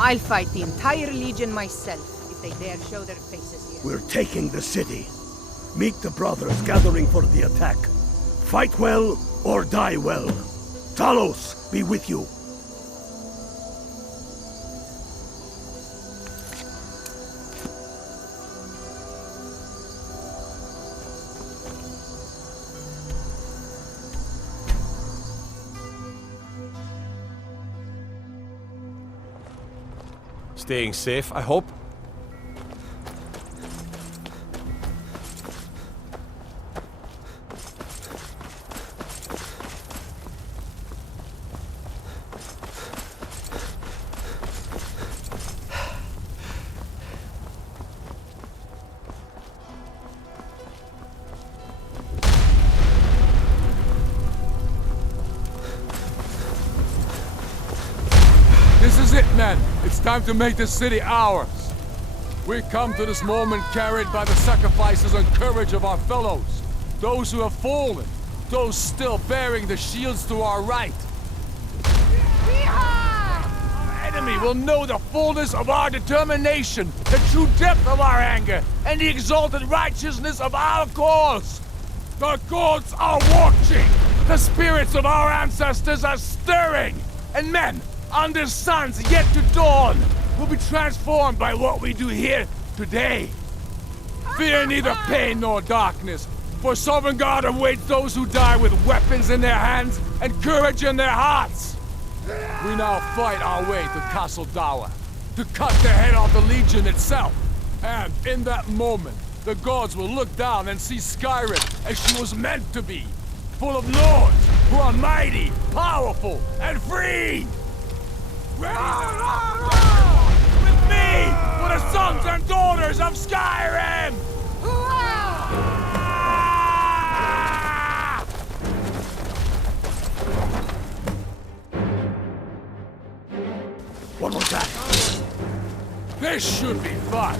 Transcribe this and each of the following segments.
I'll fight the entire Legion myself if they dare show their faces here. We're taking the city. Meet the brothers gathering for the attack. Fight well or die well. Talos be with you. Staying safe, I hope. This is it, men. It's time to make this city ours. We come to this moment carried by the sacrifices and courage of our fellows. Those who have fallen. Those still bearing the shields to our right. Our enemy will know the fullness of our determination, the true depth of our anger, and the exalted righteousness of our cause. The gods are watching. The spirits of our ancestors are stirring. And men, under suns yet to dawn, will be transformed by what we do here today. Fear neither pain nor darkness, for Sovereign God awaits those who die with weapons in their hands and courage in their hearts. We now fight our way to Castle Dower, to cut the head off the Legion itself. And in that moment, the gods will look down and see Skyrim as she was meant to be, full of lords who are mighty, powerful, and free. With me, for the sons and daughters of Skyrim! What was that? This should be fun.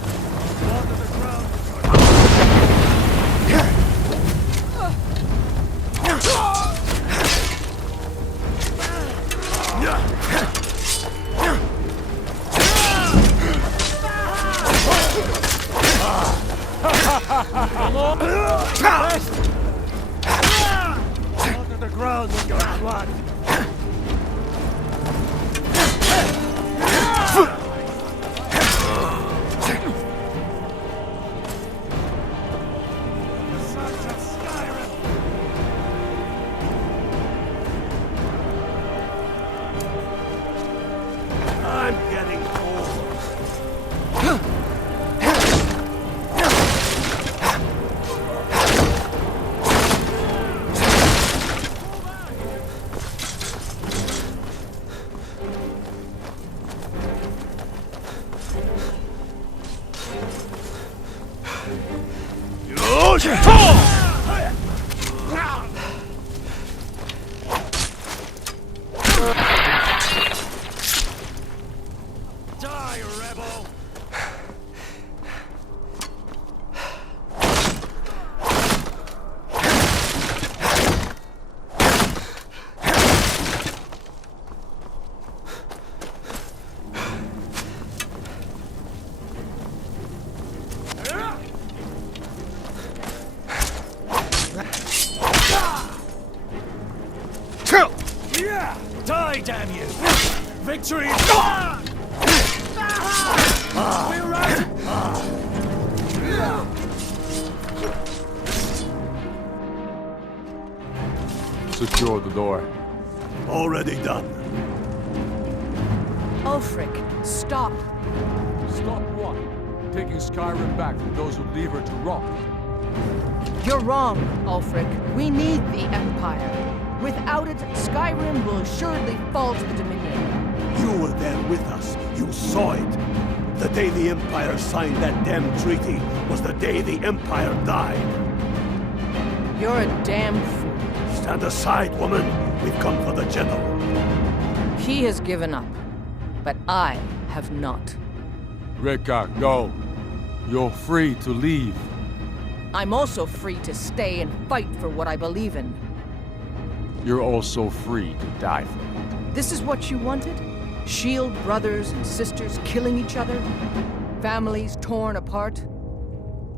Onto the ground with your blood. The sons of Skyrim. I'm getting old. Die, rebel! Die, damn you! Victory is gone! We're right! Secure the door. Already done. Ulfric, stop. Stop what? Taking Skyrim back from those who leave her to rot. You're wrong, Ulfric. We need the Empire. Without it, Skyrim will assuredly fall to the Dominion. You were there with us. You saw it. The day the Empire signed that damn treaty was the day the Empire died. You're a damn fool. Stand aside, woman. We've come for the General. He has given up, but I have not. Rika, go. You're free to leave. I'm also free to stay and fight for what I believe in. You're also free to die for it. This is what you wanted? Shield brothers and sisters killing each other? Families torn apart?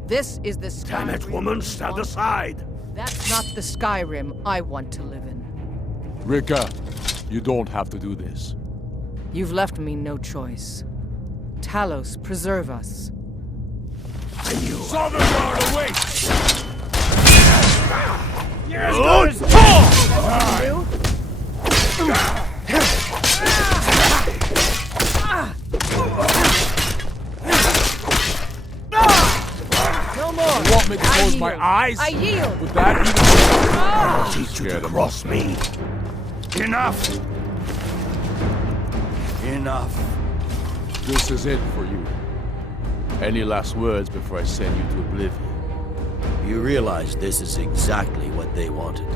This is the Skyrim. Damn it, woman, stand aside! That's not the Skyrim I want to live in. Rika, you don't have to do this. You've left me no choice. Talos, preserve us. I knew. Sovngarde, away! No more! You want me to close my yield. eyes? I yield! Would that even... Teach you to cross me. Enough! Enough. This is it for you. Any last words before I send you to oblivion? You realize this is exactly what they wanted.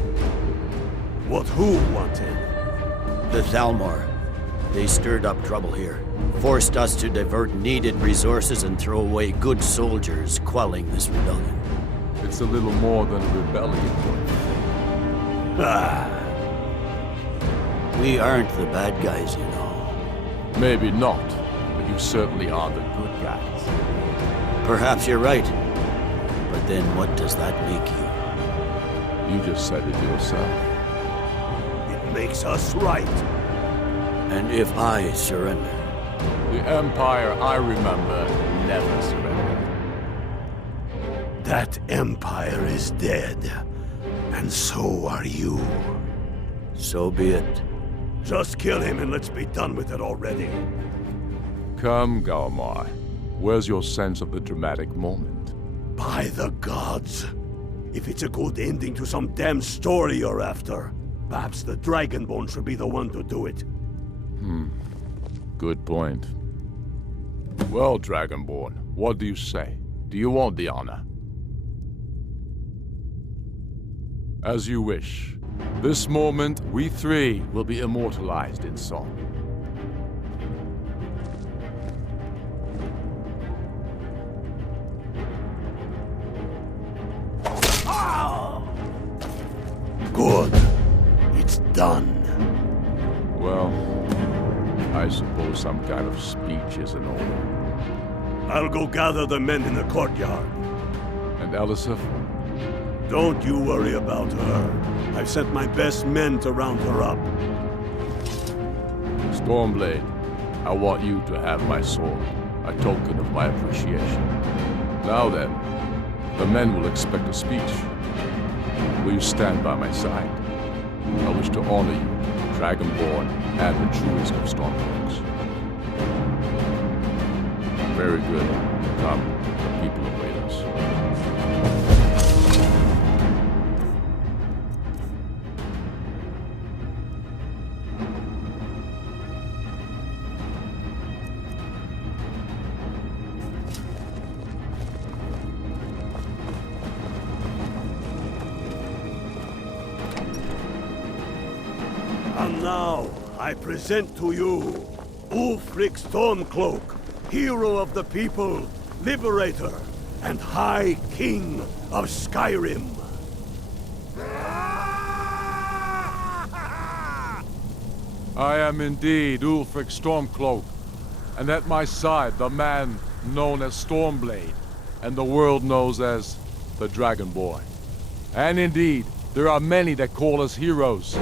What who wanted? The Thalmor. They stirred up trouble here, forced us to divert needed resources and throw away good soldiers, quelling this rebellion. It's a little more than a rebellion. We aren't the bad guys, you know. Maybe not, but you certainly are the good guys. Perhaps you're right. But then what does that make you? You just said it yourself. It makes us right. And if I surrender? The Empire I remember never surrendered. That empire is dead. And so are you. So be it. Just kill him and let's be done with it already. Come, Galmar. Where's your sense of the dramatic moment? By the gods. If it's a good ending to some damn story you're after, perhaps the Dragonborn should be the one to do it. Good point. Well, Dragonborn, what do you say? Do you want the honor? As you wish. This moment, we three will be immortalized in song. Good. It's done. Well, I suppose some kind of speech is in order. I'll go gather the men in the courtyard. And Elisif? Don't you worry about her. I've sent my best men to round her up. Stormblade, I want you to have my sword, a token of my appreciation. Now then, the men will expect a speech. Will you stand by my side? I wish to honor you, Dragonborn, and the truest of Stormcloaks. Very good. Come, the people await us. And now, I present to you Ulfric Stormcloak, hero of the people, liberator, and High King of Skyrim. I am indeed Ulfric Stormcloak, and at my side the man known as Stormblade, and the world knows as the Dragonborn. And indeed, there are many that call us heroes.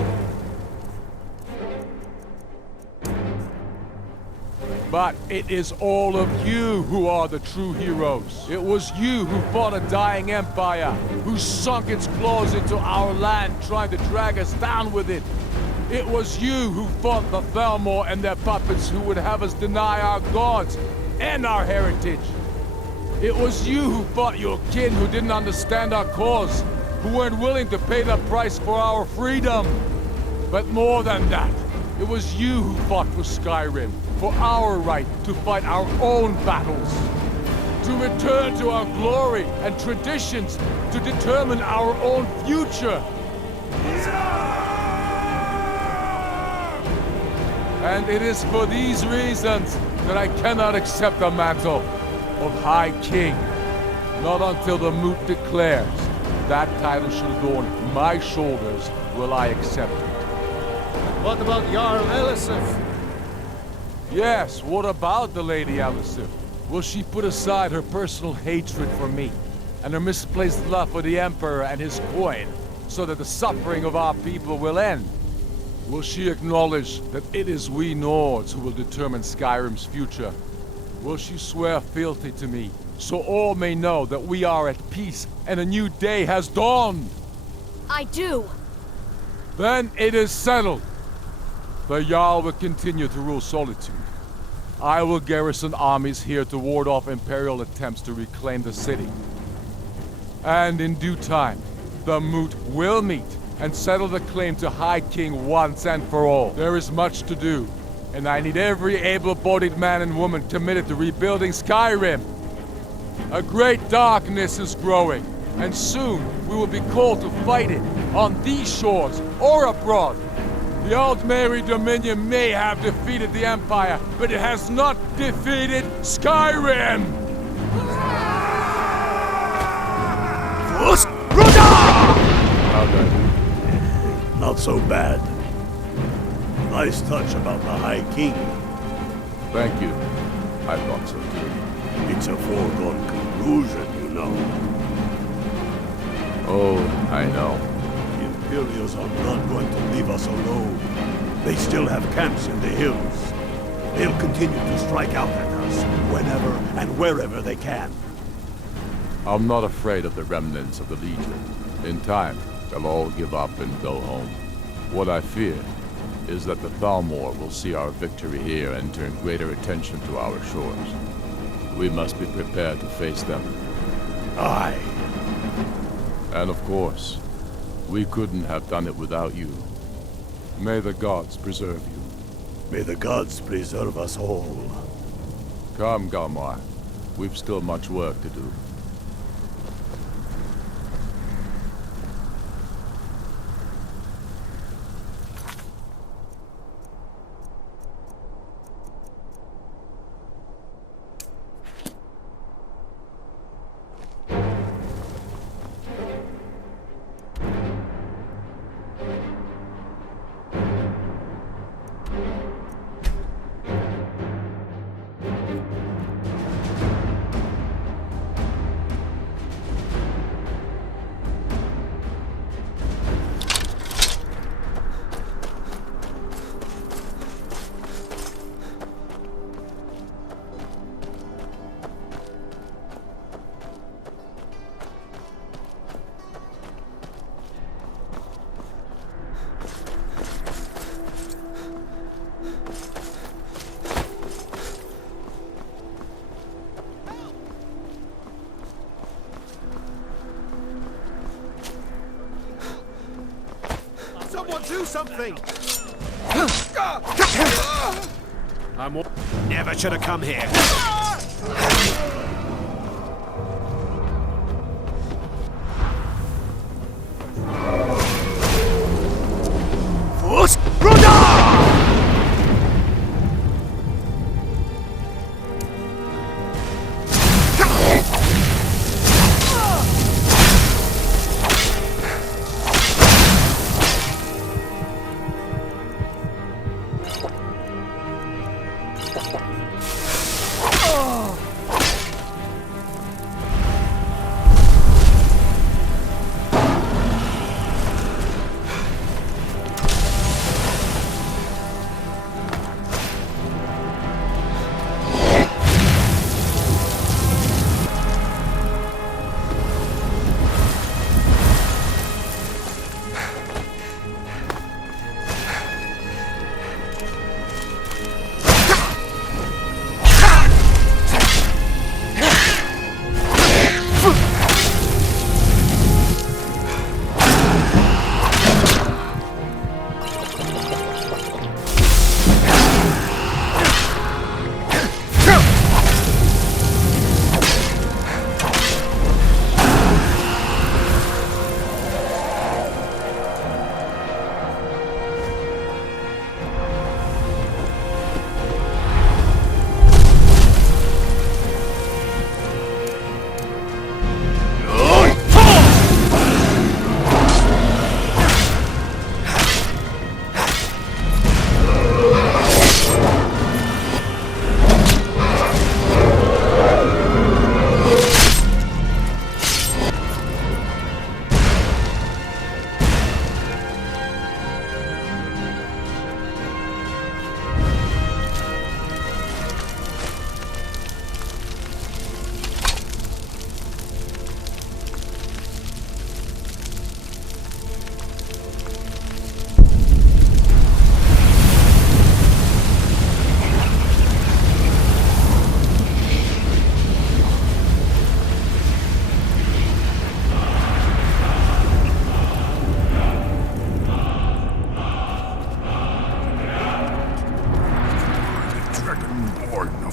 But it is all of you who are the true heroes. It was you who fought a dying empire, who sunk its claws into our land, trying to drag us down with it. It was you who fought the Thalmor and their puppets who would have us deny our gods and our heritage. It was you who fought your kin who didn't understand our cause, who weren't willing to pay the price for our freedom. But more than that, it was you who fought for Skyrim, for our right to fight our own battles, to return to our glory and traditions, to determine our own future. And it is for these reasons that I cannot accept the mantle of High King. Not until the Moot declares that title should adorn my shoulders will I accept it. What about Jarl Elisif? Yes, what about the Lady Alyssif? Will she put aside her personal hatred for me, and her misplaced love for the Emperor and his coin, so that the suffering of our people will end? Will she acknowledge that it is we Nords who will determine Skyrim's future? Will she swear fealty to me, so all may know that we are at peace and a new day has dawned? I do. Then it is settled. The Jarl will continue to rule Solitude. I will garrison armies here to ward off Imperial attempts to reclaim the city. And in due time, the Moot will meet and settle the claim to High King once and for all. There is much to do, and I need every able-bodied man and woman committed to rebuilding Skyrim. A great darkness is growing, and soon we will be called to fight it, on these shores or abroad. The Altmeri Dominion may have defeated the Empire, but it has not defeated Skyrim! How done? Not so bad. Nice touch about the High King. Thank you. I thought so too. It's a foregone conclusion, you know. Oh, I know. The Imperials are not going to leave us alone. They still have camps in the hills. They'll continue to strike out at us whenever and wherever they can. I'm not afraid of the remnants of the Legion. In time, they'll all give up and go home. What I fear is that the Thalmor will see our victory here and turn greater attention to our shores. We must be prepared to face them. Aye. And of course, we couldn't have done it without you. May the gods preserve you. May the gods preserve us all. Come, Galmar. We've still much work to do. Someone do something! Never should have come here.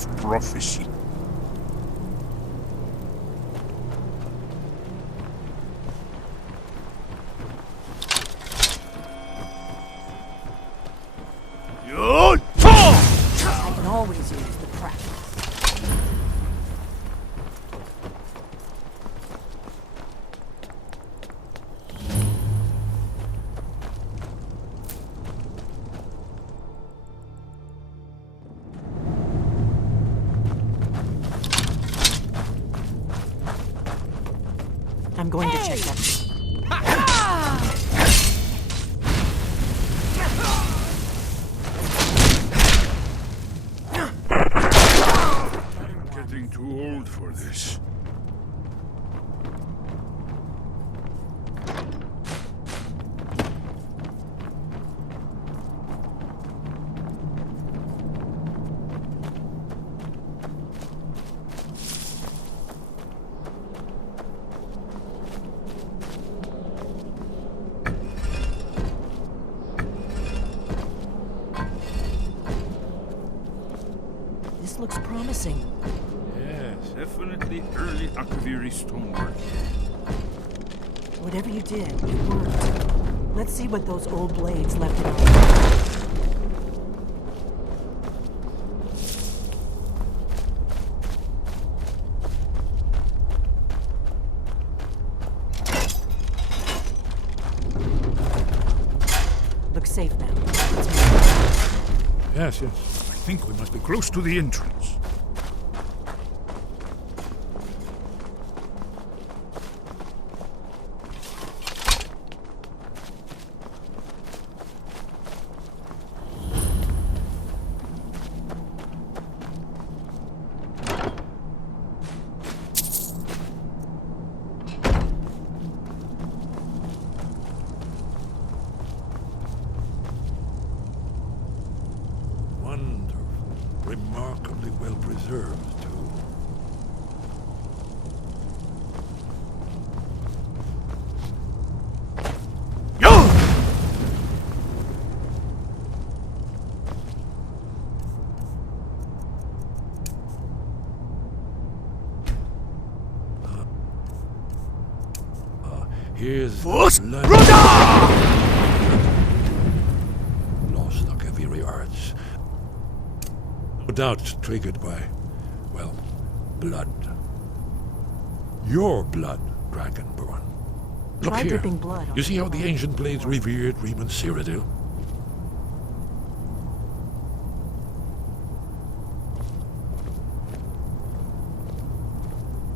of prophecy. I can always use the practice. I'm going to check that. I'm getting too old for this. This looks promising. Yes, definitely early Akaviri stonework. Whatever you did, it worked. Let's see what those old blades left in our... Looks safe now. Let's move. Yes, yes. I think we must be close to the entrance. Wonderful. Remarkably well preserved, too. Here's lost Akaviri arts. No doubt triggered by, well, blood. Your blood, Dragonborn. Look Try here. dripping blood on You see how the the ancient blades revered Riemann Cyrodiil?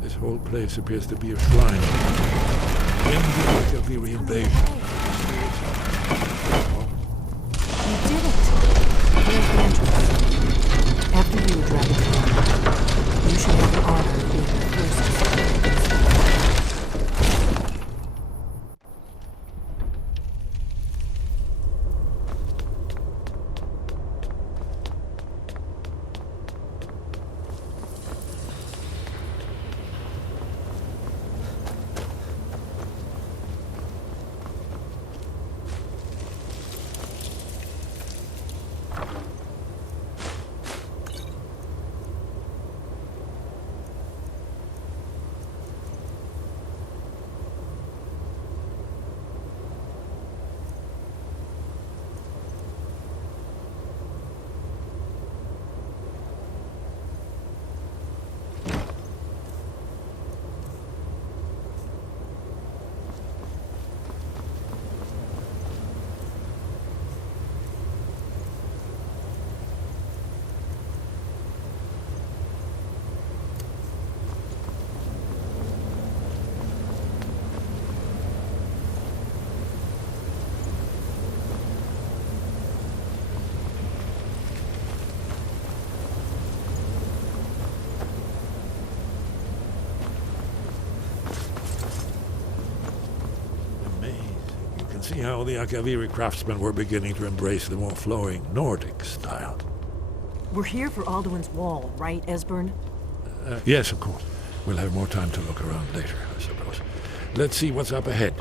This whole place appears to be a shrine. In the Akaviri invasion. You did it! Here's the entrance. After you, Dragon. You should have the honor of being the closest. See how the Akaviri craftsmen were beginning to embrace the more flowing Nordic style. We're here for Alduin's Wall, right, Esbern? Yes, of course. We'll have more time to look around later, I suppose. Let's see what's up ahead.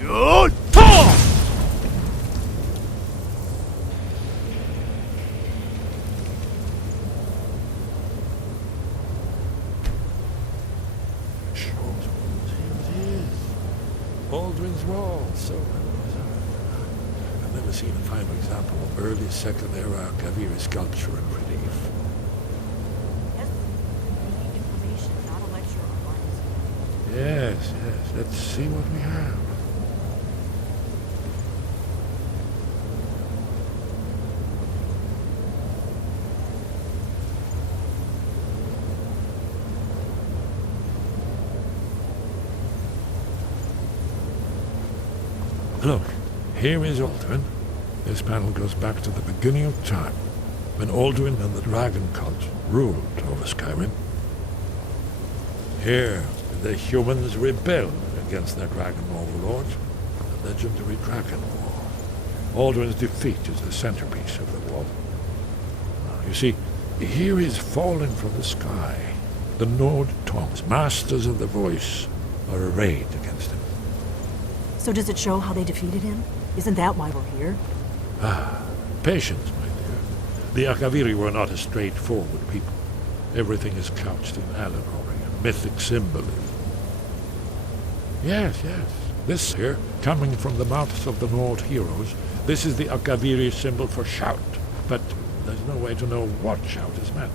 Good! Aldrin's Wall, so I've never seen a finer example of early Second Era Kaviri sculpture and relief. Yes, we need information, not a lecture on artists. Yes, let's see what we have. Look, here is Aldrin. This panel goes back to the beginning of time, when Aldrin and the Dragon Cult ruled over Skyrim. Here, the humans rebelled against their dragon overlords, the legendary Dragon War. Aldrin's defeat is the centerpiece of the wall. You see, here is fallen from the sky. The Nord Tongs, masters of the voice, are arrayed against him. So does it show how they defeated him? Isn't that why we're here? Patience, my dear. The Akaviri were not a straightforward people. Everything is couched in allegory and mythic symbolism. Yes. This here, coming from the mouths of the Nord heroes, this is the Akaviri symbol for shout. But there's no way to know what shout is meant.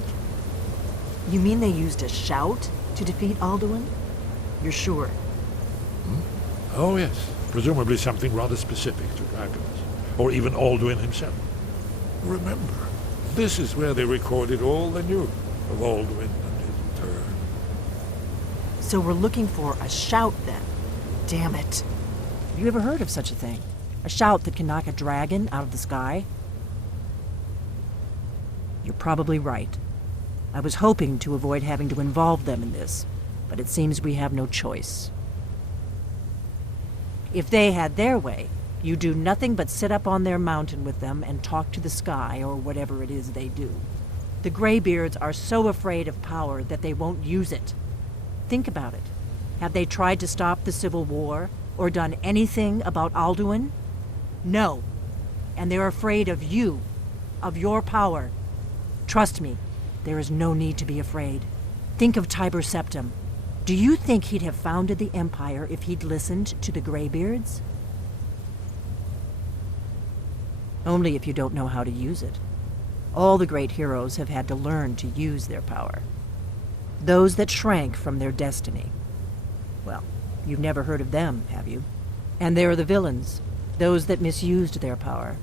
You mean they used a shout to defeat Alduin? You're sure? Oh, yes. Presumably something rather specific to dragons, or even Alduin himself. Remember, this is where they recorded all they knew of Alduin and his return. So we're looking for a shout then. Damn it. Have you ever heard of such a thing? A shout that can knock a dragon out of the sky? You're probably right. I was hoping to avoid having to involve them in this, but it seems we have no choice. If they had their way, you do nothing but sit up on their mountain with them and talk to the sky or whatever it is they do. The Greybeards are so afraid of power that they won't use it. Think about it. Have they tried to stop the Civil War or done anything about Alduin? No. And they're afraid of you, of your power. Trust me, there is no need to be afraid. Think of Tiber Septim. Do you think he'd have founded the Empire if he'd listened to the Greybeards? Only if you don't know how to use it. All the great heroes have had to learn to use their power. Those that shrank from their destiny. Well, you've never heard of them, have you? And there are the villains, those that misused their power.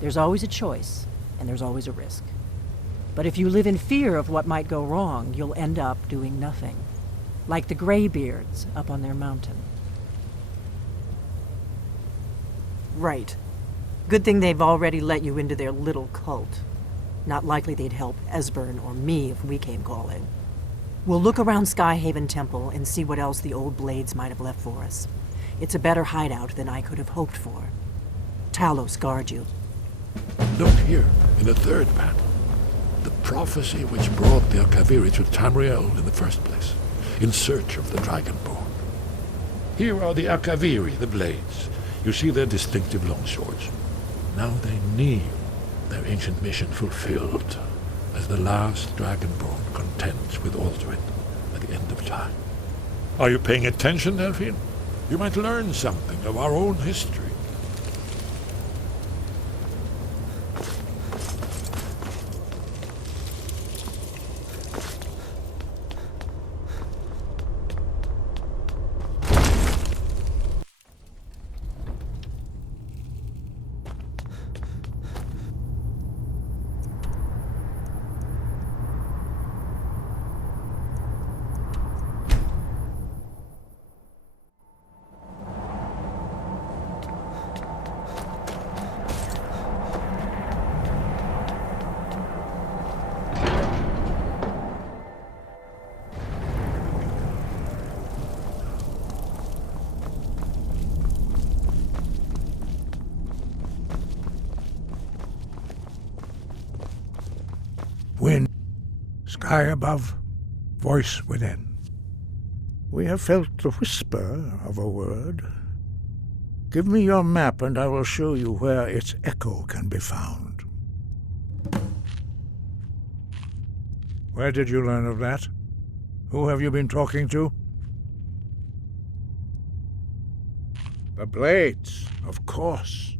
There's always a choice, and there's always a risk. But if you live in fear of what might go wrong, you'll end up doing nothing. Like the Greybeards up on their mountain. Right. Good thing they've already let you into their little cult. Not likely they'd help Esbern or me if we came calling. We'll look around Skyhaven Temple and see what else the old blades might have left for us. It's a better hideout than I could have hoped for. Talos guard you. Look here, in the third panel. The prophecy which brought the Akaviri to Tamriel in the first place, in search of the Dragonborn. Here are the Akaviri, the blades. You see their distinctive longswords. Now they kneel, their ancient mission fulfilled, as the last Dragonborn contends with Alduin at the end of time. Are you paying attention, Delphine? You might learn something of our own history. Wind, sky above, voice within. We have felt the whisper of a word. Give me your map and I will show you where its echo can be found. Where did you learn of that? Who have you been talking to? The Blades, of course.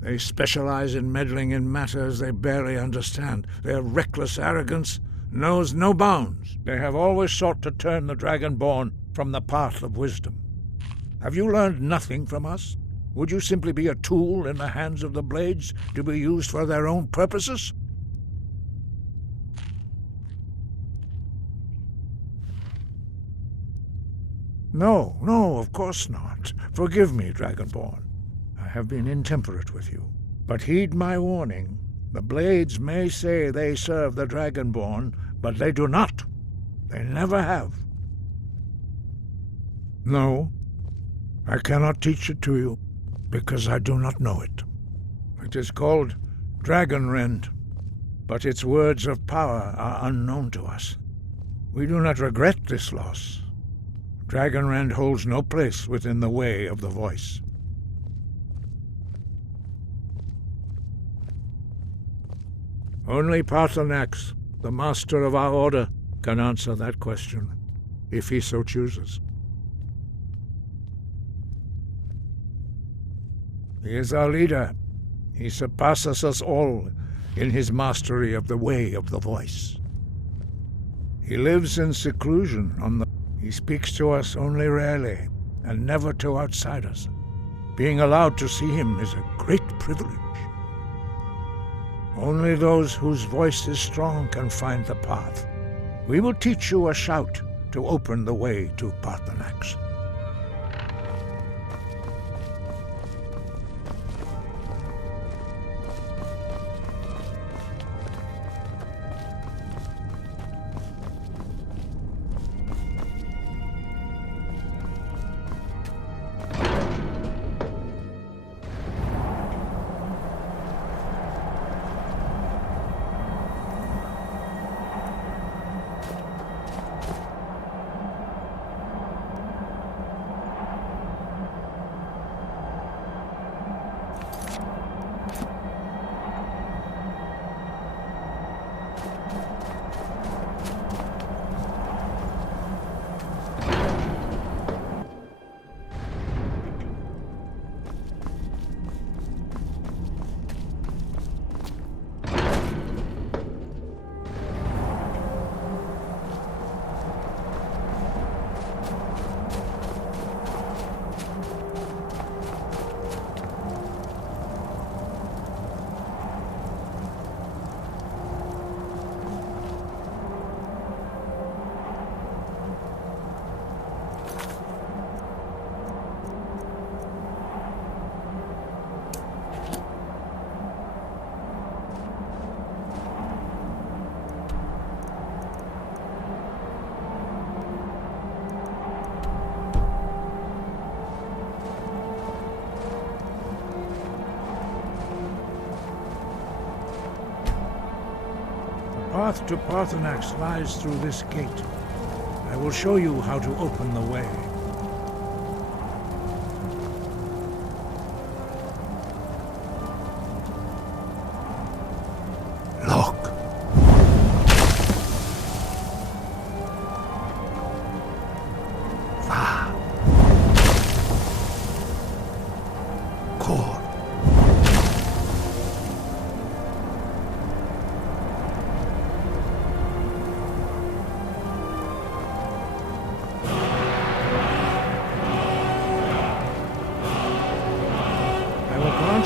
They specialize in meddling in matters they barely understand. Their reckless arrogance knows no bounds. They have always sought to turn the Dragonborn from the path of wisdom. Have you learned nothing from us? Would you simply be a tool in the hands of the Blades to be used for their own purposes? No, of course not. Forgive me, Dragonborn. I have been intemperate with you. But heed my warning. The Blades may say they serve the Dragonborn, but they do not. They never have. No, I cannot teach it to you, because I do not know it. It is called Dragonrend, but its words of power are unknown to us. We do not regret this loss. Dragonrend holds no place within the way of the voice. Only Paarthurnax, the master of our order, can answer that question, if he so chooses. He is our leader. He surpasses us all in his mastery of the way of the voice. He lives in seclusion on the... He speaks to us only rarely, and never to outsiders. Being allowed to see him is a great privilege. Only those whose voice is strong can find the path. We will teach you a shout to open the way to Paarthurnax. The path to Paarthurnax lies through this gate. I will show you how to open the way. Look! Va! Kor!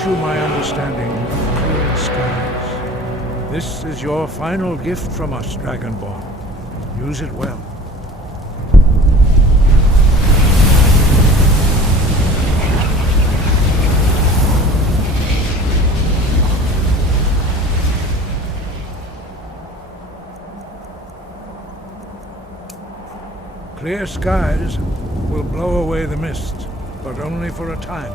You my understanding of clear skies. This is your final gift from us, Dragonborn. Use it well. Clear skies will blow away the mist, but only for a time.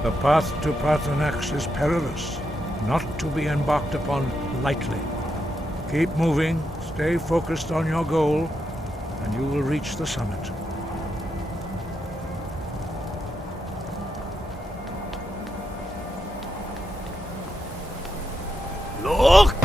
The path to Paarthurnax is perilous, not to be embarked upon lightly. Keep moving, stay focused on your goal, and you will reach the summit. Look!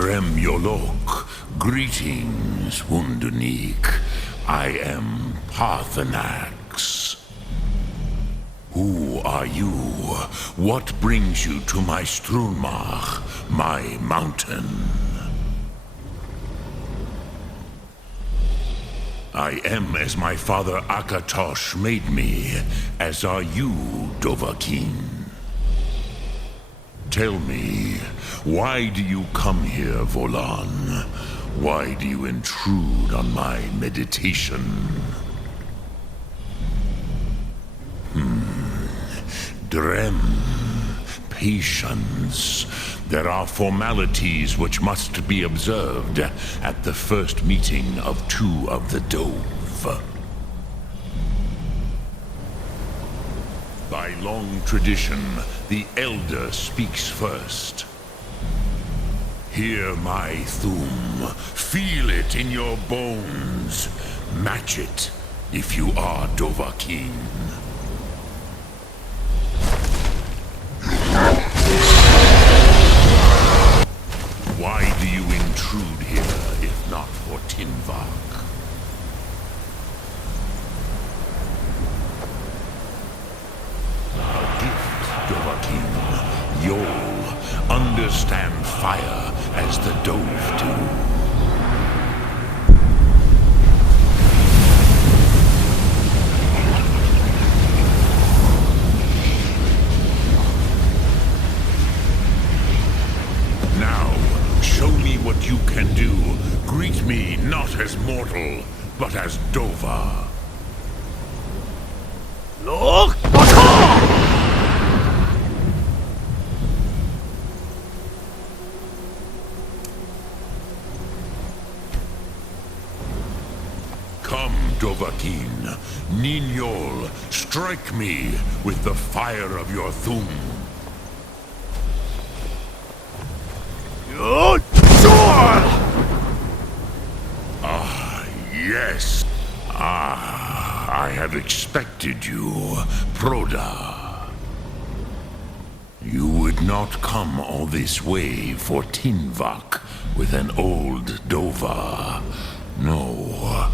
Drem Yolok, greetings, Wundunik. I am Parthenax. Who are you? What brings you to my Strunmach, my mountain? I am as my father Akatosh made me, as are you, Dovahkiin. Tell me, why do you come here, Volan? Why do you intrude on my meditation? Drem, patience. There are formalities which must be observed at the first meeting of two of the Dove. By long tradition, the Elder speaks first. Hear my Thum. Feel it in your bones. Match it if you are Dovahkiin. Why do you intrude here, if not for Tinvak? A gift, Dovahkiin. You'll understand fire as the Dove do. What you can do. Greet me not as mortal, but as Dova. Look! Come, Dovahkiin. Ninyol, strike me with the fire of your Thum. Yes. I have expected you, Proda. You would not come all this way for Tinvak with an old Dova. No,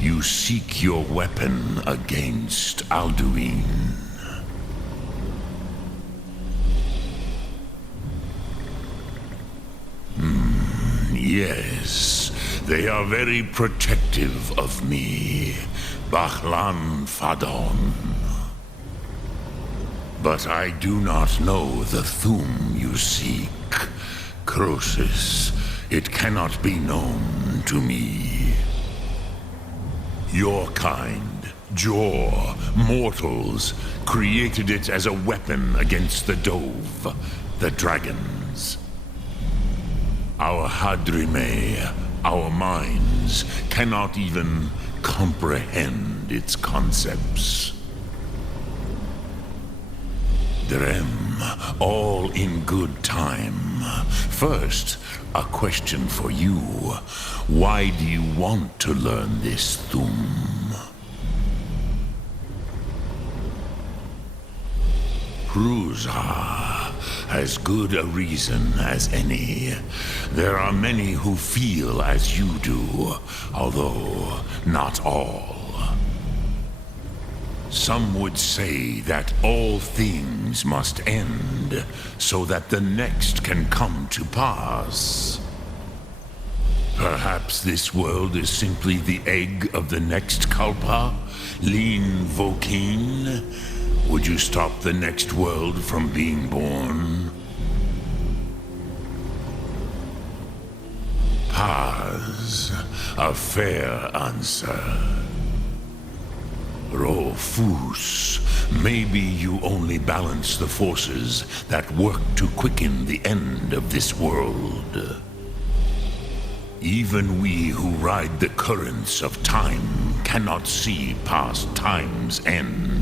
you seek your weapon against Alduin. Yes, they are very protective of me, Bahlan Fadon. But I do not know the Thum you seek. Croesus, it cannot be known to me. Your kind, Jor, mortals, created it as a weapon against the Dove, the dragons. Our Hadrime, our minds, cannot even comprehend its concepts. Drem, all in good time. First, a question for you. Why do you want to learn this Thum? Prusa. As good a reason as any. There are many who feel as you do, although not all. Some would say that all things must end, so that the next can come to pass. Perhaps this world is simply the egg of the next Kalpa, Lin Vokin. Would you stop the next world from being born? Paz, a fair answer. Rofus, maybe you only balance the forces that work to quicken the end of this world. Even we who ride the currents of time cannot see past time's end.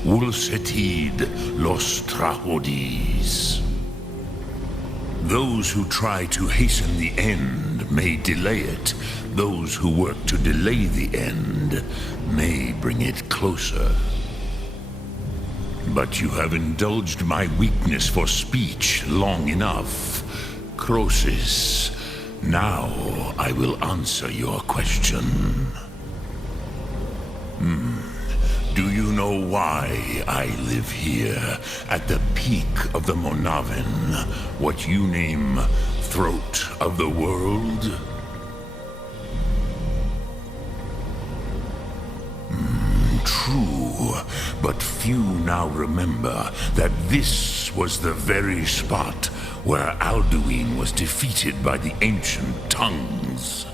Wulsetid los trahodis. Those who try to hasten the end may delay it. Those who work to delay the end may bring it closer. But you have indulged my weakness for speech long enough. Croesus, Now I will answer your question. Do you know why I live here at the peak of the Monavin, what you name throat of the world? True, but few now remember that this was the very spot where Alduin was defeated by the ancient tongues.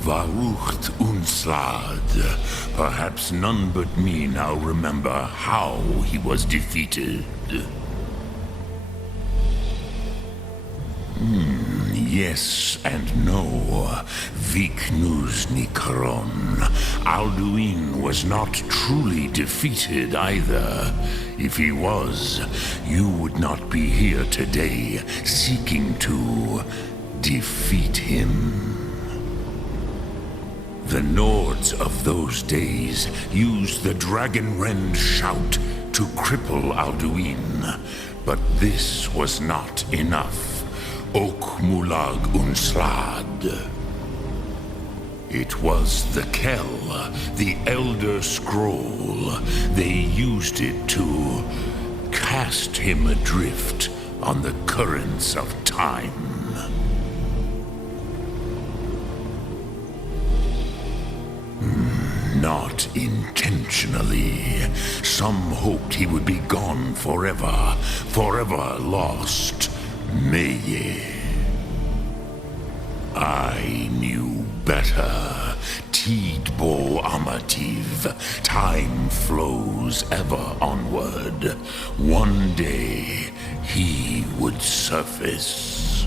Varucht Unslad. Perhaps none but me now remember how he was defeated. Yes and no. Viknus Nikaron. Alduin was not truly defeated either. If he was, you would not be here today seeking to defeat him. The Nords of those days used the Dragonrend shout to cripple Alduin, but this was not enough. Ok Mulag Unslad. It was the Kell, the Elder Scroll. They used it to cast him adrift on the currents of time. Not intentionally. Some hoped he would be gone forever, forever lost. Meye. I knew better. Tidbo Amativ. Time flows ever onward. One day, he would surface.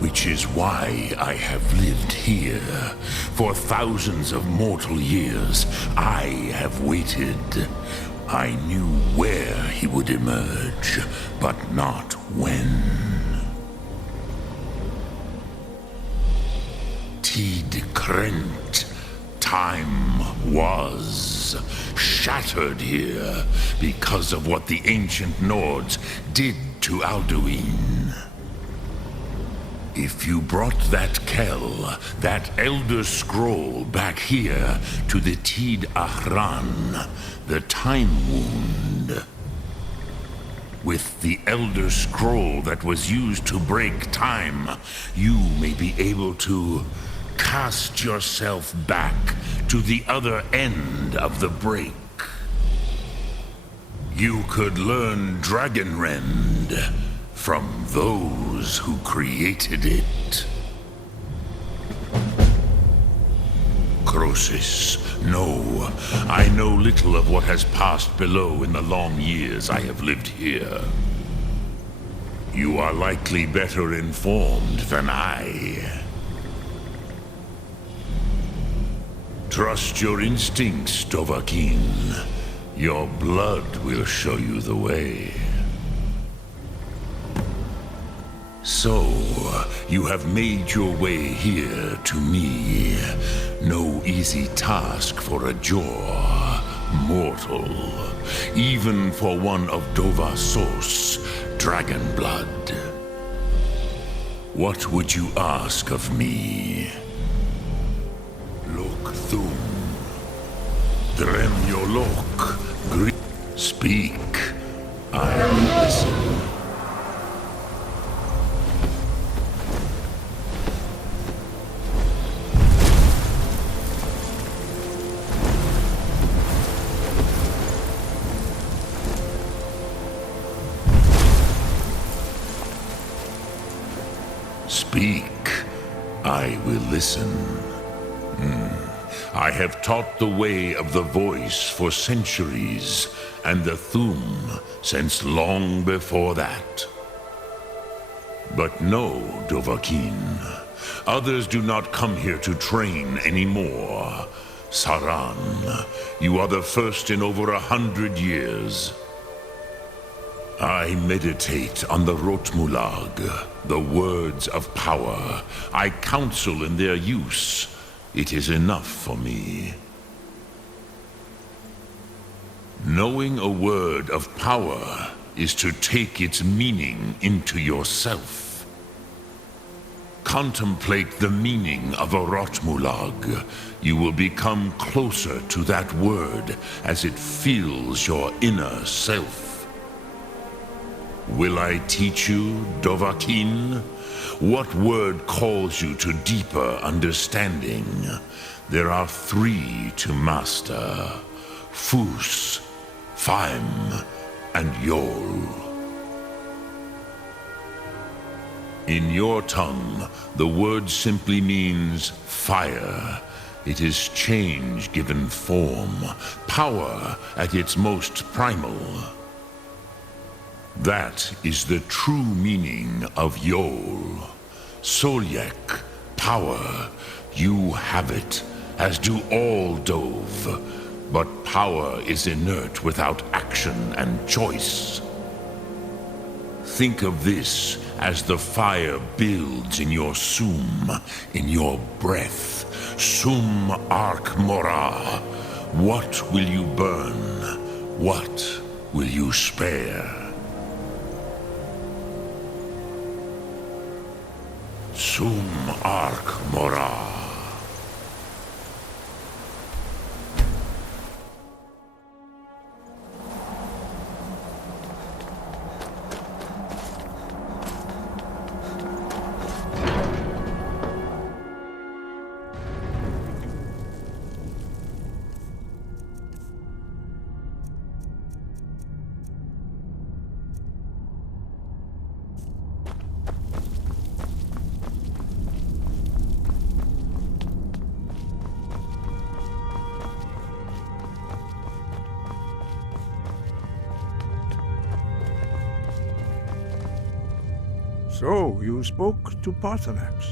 Which is why I have lived here. For thousands of mortal years, I have waited. I knew where he would emerge, but not when. Tid Krent. Time was shattered here because of what the ancient Nords did to Alduin. If you brought that Kell, that Elder Scroll back here to the Tid Ahran, the Time Wound, with the Elder Scroll that was used to break time, you may be able to cast yourself back to the other end of the break. You could learn Dragonrend from those who created it. Crosis, no. I know little of what has passed below in the long years I have lived here. You are likely better informed than I. Trust your instincts, Dovahkiin. Your blood will show you the way. So, you have made your way here to me. No easy task for a Jor, mortal. Even for one of Dovasos, dragon blood. What would you ask of me? Lok Thum. Drem Yolok. Speak. I will listen. Speak. I will listen. I have taught the way of the voice for centuries, and the Thum since long before that. But no, Dovahkiin. Others do not come here to train anymore. Saran, you are the first in over 100 years. I meditate on the Rotmulag, the words of power. I counsel in their use. It is enough for me. Knowing a word of power is to take its meaning into yourself. contemplate the meaning of Orotmulag, you will become closer to that word as it fills your inner self. Will I teach you, Dovahkiin? What word calls you to deeper understanding? There are 3 to master: Fus, Faim, and Yol. In your tongue, the word simply means fire. It is change given form, power at its most primal. That is the true meaning of Yol. Solyek, power. You have it, as do all Dove. But power is inert without action and choice. Think of this as the fire builds in your Sum, in your breath. Sum Ark Morah. What will you burn? What will you spare? Sum Ark Morah. So, you spoke to Paarthurnax.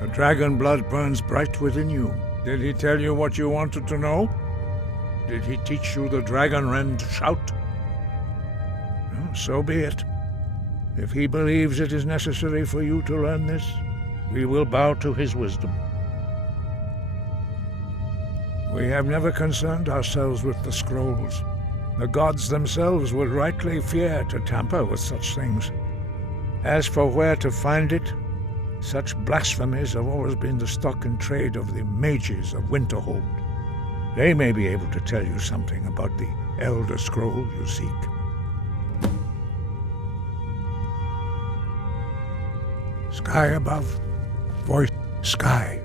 The dragon blood burns bright within you. Did he tell you what you wanted to know? Did he teach you the dragon rend shout? Well, so be it. If he believes it is necessary for you to learn this, we will bow to his wisdom. We have never concerned ourselves with the scrolls. The gods themselves would rightly fear to tamper with such things. As for where to find it, such blasphemies have always been the stock and trade of the mages of Winterhold. They may be able to tell you something about the Elder Scroll you seek. Sky above, voice sky.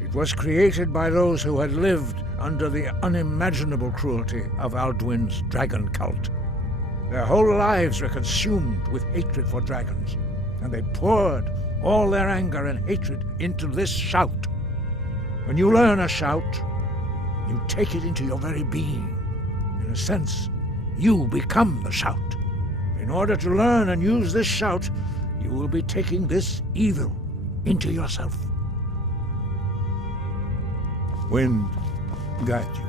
It was created by those who had lived under the unimaginable cruelty of Alduin's dragon cult. Their whole lives were consumed with hatred for dragons, and they poured all their anger and hatred into this shout. When you learn a shout, you take it into your very being. In a sense, you become the shout. In order to learn and use this shout, you will be taking this evil into yourself. Wind, guide you.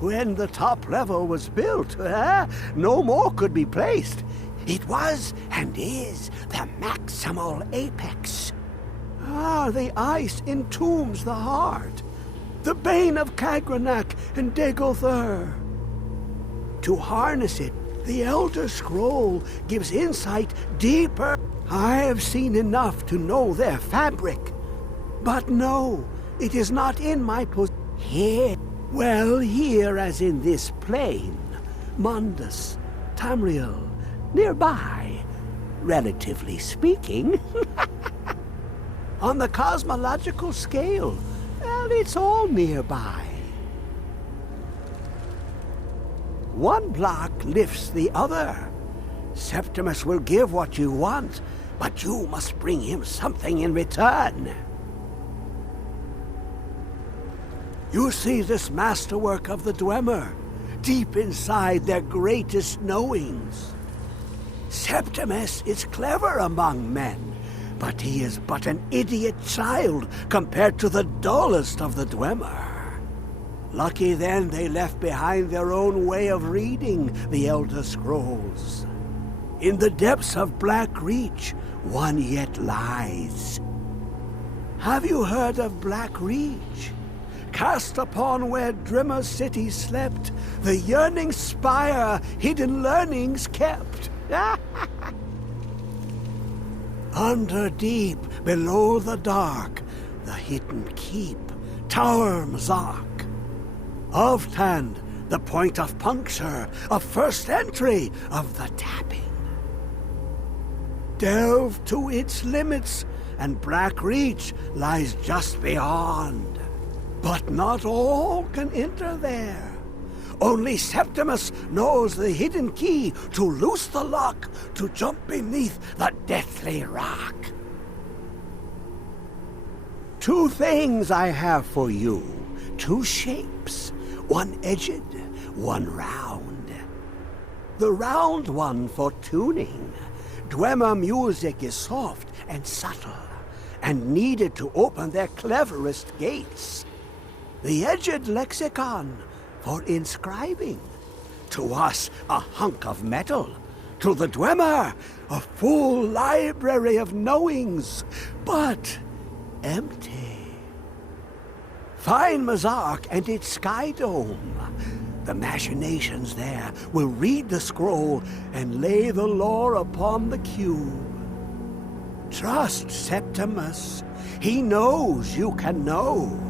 When the top level was built, no more could be placed. It was and is the maximal apex. The ice entombs the heart, the bane of Kagranak and Degolthur. To harness it, the Elder Scroll gives insight deeper. I have seen enough to know their fabric. But no, it is not in my possession. Here, well, here as in this plane, Mundus, Tamriel, nearby, relatively speaking. On the cosmological scale, well, it's all nearby. One block lifts the other. Septimus will give what you want, but you must bring him something in return. You see this masterwork of the Dwemer, deep inside their greatest knowings. Septimus is clever among men, but he is but an idiot child compared to the dullest of the Dwemer. Lucky then they left behind their own way of reading the Elder Scrolls. In the depths of Black Reach, one yet lies. Have you heard of Black Reach? Cast upon where Drimmer's city slept, the yearning spire hidden learnings kept. Under deep, below the dark, the hidden keep, Tower Mazark. Oftand, the point of puncture, of first entry of the tapping. Delve to its limits, and Black Reach lies just beyond. But not all can enter there. Only Septimus knows the hidden key to loose the lock, to jump beneath the deathly rock. Two things I have for you. Two shapes. One edged, one round. The round one for tuning. Dwemer music is soft and subtle, and needed to open their cleverest gates. The edged lexicon for inscribing. To us, a hunk of metal. To the Dwemer, a full library of knowings, but empty. Find Mazark and its sky dome. The machinations there will read the scroll and lay the lore upon the cube. Trust Septimus. He knows you can know.